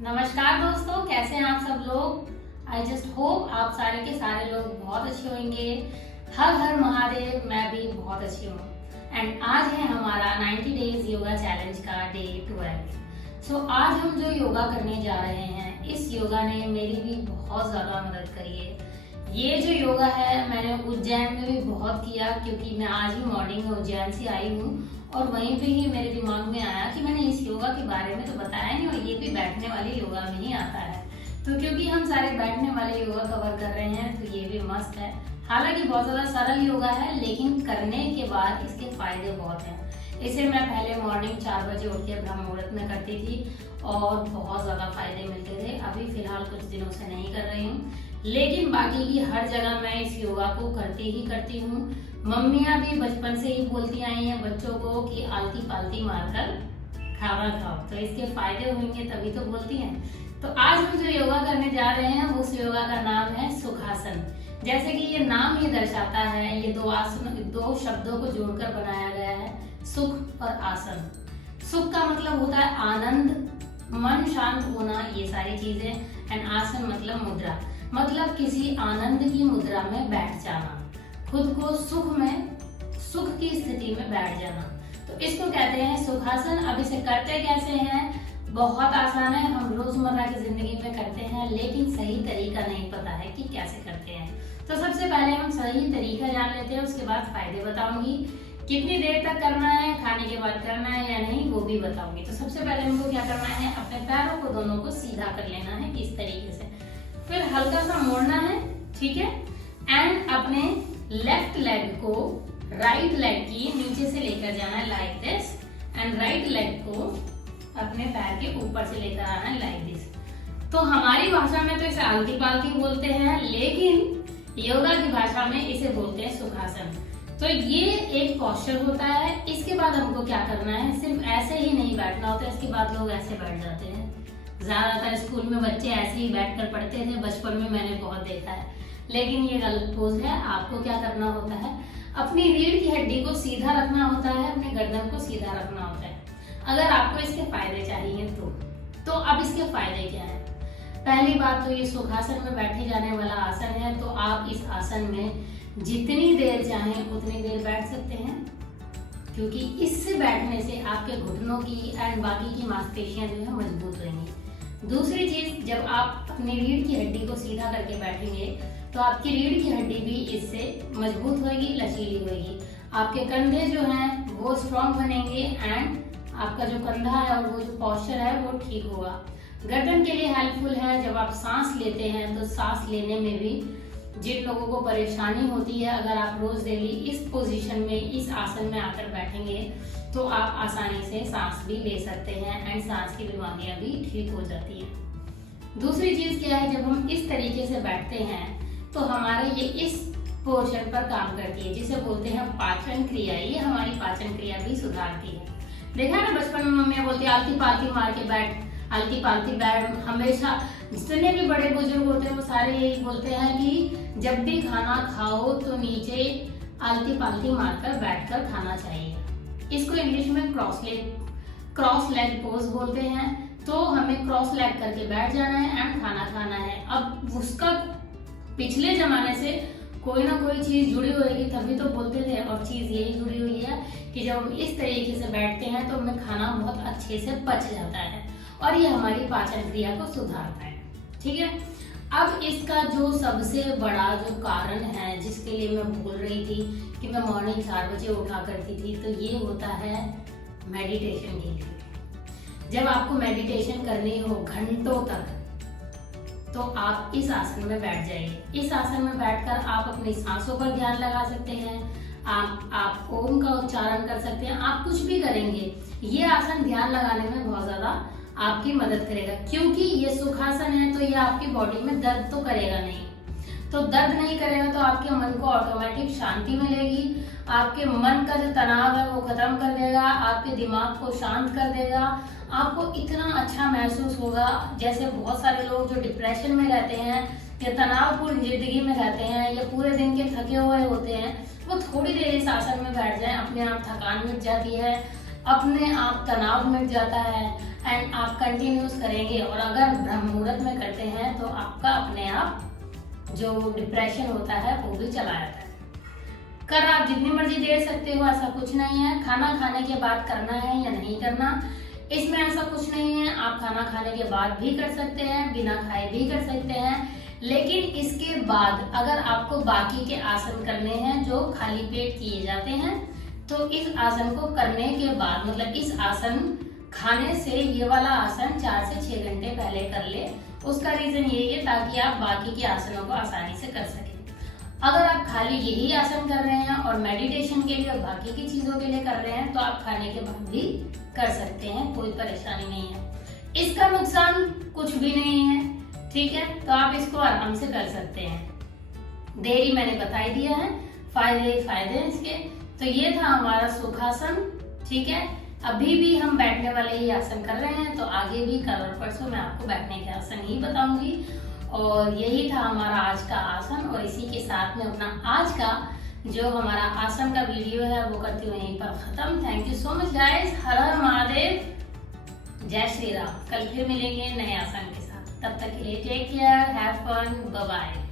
नमस्कार दोस्तों, कैसे हैं आप सब लोग। आई जस्ट होप आप सारे के सारे लोग बहुत अच्छे होंगे। हर हर महादेव, मैं भी बहुत अच्छी हूँ। एंड आज है हमारा 90 डेज योगा चैलेंज का डे 12। सो आज हम जो योगा करने जा रहे हैं, इस योगा ने मेरी भी बहुत ज्यादा मदद करी है। ये जो योगा है मैंने उज्जैन में भी बहुत किया, क्योंकि मैं आज ही मॉर्निंग में उज्जैन से आई हूँ और वहीं पे ही मेरे दिमाग में आया कि मैंने इस योगा के बारे में तो बताया नहीं, और ये भी बैठने वाले योगा में ही आता है। तो क्योंकि हम सारे बैठने वाले योगा कवर कर रहे हैं तो ये भी मस्त है। हालांकि बहुत ज्यादा सरल योगा है, लेकिन करने के बाद इसके फायदे बहुत हैं। इसे मैं पहले मॉर्निंग 4 बजे उठ के ब्रह्म मुहूर्त में करती थी और बहुत ज्यादा फायदे मिलते थे। अभी फिलहाल कुछ दिनों से नहीं कर रही हूँ, लेकिन बाकी की हर जगह मैं इस योगा को करती ही करती हूँ। मम्मियाँ भी बचपन से ही बोलती आई हैं बच्चों को कि आलती पालती मारकर खाना खाओ, तो इसके फायदे होंगे तभी तो बोलती हैं। तो आज हम जो योगा करने जा रहे हैं उस योगा का नाम है सुखासन। जैसे कि ये नाम ही दर्शाता है, ये दो शब्दों को जोड़कर बनाया गया है, सुख और आसन। सुख का मतलब होता है आनंद, मन शांत होना, ये सारी चीजें। एंड आसन मतलब मुद्रा, मतलब किसी आनंद की मुद्रा में बैठ जाना, खुद को सुख की स्थिति में बैठ जाना, तो इसको कहते हैं सुखासन। अब इसे करते कैसे हैं? बहुत आसान है, हम रोजमर्रा की जिंदगी में करते हैं, लेकिन सही तरीका नहीं पता है कि कैसे करते हैं। तो सबसे पहले हम सही तरीका जान लेते हैं, उसके बाद फायदे बताऊंगी। कितनी देर तक करना है, खाने के बाद करना है या नहीं, वो भी बताऊंगी। तो सबसे पहले हमको क्या करना है, अपने पैरों को दोनों को सीधा कर लेना है इस तरीके से, फिर हल्का सा मोड़ना है, ठीक है। एंड अपने लेफ्ट लेग को राइट लेग की नीचे से लेकर जाना है like this, and right leg को अपने पैर के ऊपर से लेकर आना है लाइक दिस। तो हमारी भाषा में तो इसे आलती पालती बोलते हैं, लेकिन योगा की भाषा में इसे बोलते हैं सुखासन। तो ये एक पोस्चर होता है। इसके बाद हमको क्या करना है, सिर्फ ऐसे ही नहीं बैठना होता है, इसके बाद लोग ऐसे बैठ जाते हैं। ज्यादातर स्कूल में बच्चे ऐसे ही बैठकर पढ़ते थे, बचपन में मैंने बहुत देखा है, लेकिन ये गलत पोज है। आपको क्या करना होता है, अपनी रीढ़ की हड्डी को सीधा रखना होता है, अपने गर्दन को सीधा रखना होता है, अगर आपको इसके फायदे चाहिए तो अब इसके फायदे क्या है? पहली बात तो ये सुखासन में बैठे जाने वाला आसन है, तो आप इस आसन में जितनी देर चाहें उतनी देर बैठ सकते हैं, क्योंकि इससे बैठने से आपके घुटनों की एंड बाकी की मांसपेशियां जो है मजबूत रहेंगी। दूसरी चीज, जब आप अपनी रीढ़ की हड्डी को सीधा करके बैठेंगे तो आपकी रीढ़ की हड्डी भी इससे मजबूत होगी, लचीली होगी। आपके कंधे जो हैं वो स्ट्रॉन्ग बनेंगे एंड आपका जो कंधा है और वो जो पोस्चर है वो ठीक होगा। गर्दन के लिए हेल्पफुल है। जब आप सांस लेते हैं तो सांस लेने में भी जिन लोगों को परेशानी होती है, अगर आप रोज डेली इस पोजीशन में, इस आसन में आकर बैठेंगे तो आप आसानी से सांस भी ले सकते हैं एंड सांस की बीमारियां भी ठीक हो जाती हैं। दूसरी चीज क्या है, जब हम इस तरीके से बैठते हैं तो हमारे ये इस पोर्शन पर काम करती है, जिसे बोलते हैं पाचन क्रिया। ये हमारी पाचन क्रिया भी सुधारती है। देखा ना, बचपन में मम्मियाँ बोलती है आलती पालती मार के बैठ, आलती पालती बैठ। हमेशा जितने भी बड़े बुजुर्ग होते हैं वो सारे यही बोलते हैं कि जब भी खाना खाओ तो नीचे आलती पालती मारकर बैठकर खाना चाहिए। इसको इंग्लिश में क्रॉस लेग पोज बोलते हैं। तो हमें क्रॉस लेग करके बैठ जाना है एंड खाना खाना है। अब उसका पिछले जमाने से कोई ना कोई चीज जुड़ी होगी, तभी तो बोलते थे, और चीज यही जुड़ी हुई है कि जब हम इस तरीके से बैठते हैं तो हमें खाना बहुत अच्छे से पच जाता है और ये हमारी पाचन क्रिया को सुधारता है, ठीक है। अब इसका जो सबसे बड़ा जो कारण है, जिसके लिए मैं बोल रही थी कि मैं मॉर्निंग 4 बजे उठा करती थी, तो ये होता है मेडिटेशन के लिए। जब आपको मेडिटेशन करनी हो घंटों तक, तो आप इस आसन में बैठ जाइए। इस आसन में बैठकर आप अपनी सांसों पर ध्यान लगा सकते हैं, आप ओम का उच्चारण कर सकते हैं, आप कुछ भी करेंगे। ये आसन ध्यान लगाने में बहुत ज्यादा आपकी मदद करेगा, क्योंकि ये सुखासन है तो ये आपकी बॉडी में दर्द तो करेगा नहीं। तो दर्द नहीं करेगा तो आपके मन को ऑटोमेटिक शांति मिलेगी, आपके मन का जो तनाव है वो खत्म कर देगा, आपके दिमाग को शांत कर देगा। आपको इतना अच्छा महसूस होगा। जैसे बहुत सारे लोग जो डिप्रेशन में रहते हैं या तनावपूर्ण जिंदगी में रहते हैं या पूरे दिन के थके हुए होते हैं, वो थोड़ी देर इस आसन में बैठ जाएं, अपने आप थकान मिट जाती है अपने आप तनाव मिट जाता है एंड आप कंटिन्यूस करेंगे। और अगर ब्रह्म मुहूर्त में करते हैं तो आपका अपने आप जो डिप्रेशन होता है वो भी चला जाता है। कर आप जितनी मर्जी देर सकते हो, ऐसा कुछ नहीं है। खाना खाने के बाद करना है या नहीं करना, इसमें ऐसा कुछ नहीं है। आप खाना खाने के बाद भी कर सकते हैं, बिना खाए भी कर सकते हैं। लेकिन इसके बाद अगर आपको बाकी के आसन करने हैं जो खाली पेट किए जाते हैं, तो इस आसन को करने के बाद, मतलब इस आसन खाने से ये वाला आसन 4 से 6 घंटे पहले कर ले। उसका रीजन यही है ताकि आप बाकी के आसनों को आसानी से कर सकें। अगर आप खाली यही आसन कर रहे हैं और मेडिटेशन के लिए और बाकी की चीजों के लिए कर रहे हैं तो आप खाने के बाद भी कर सकते हैं, कोई परेशानी नहीं है। इसका नुकसान कुछ भी नहीं है, ठीक है। तो आप इसको आराम से कर सकते हैं। देरी मैंने बता ही दिया है, फायदे हैं इसके। तो ये था हमारा सुखासन, ठीक है। अभी भी हम बैठने वाले ही आसन कर रहे हैं, तो आगे भी कल और परसों मैं आपको बैठने के आसन ही बताऊंगी। और यही था हमारा आज का आसन, और इसी के साथ में अपना आज का जो हमारा आसन का वीडियो है वो करती हूँ यहीं पर खत्म। Thank you so much guys. हर हर महादेव, जय श्री राम। कल फिर मिलेंगे नए आसन के साथ। तब तक के लिए take care, have fun, bye bye.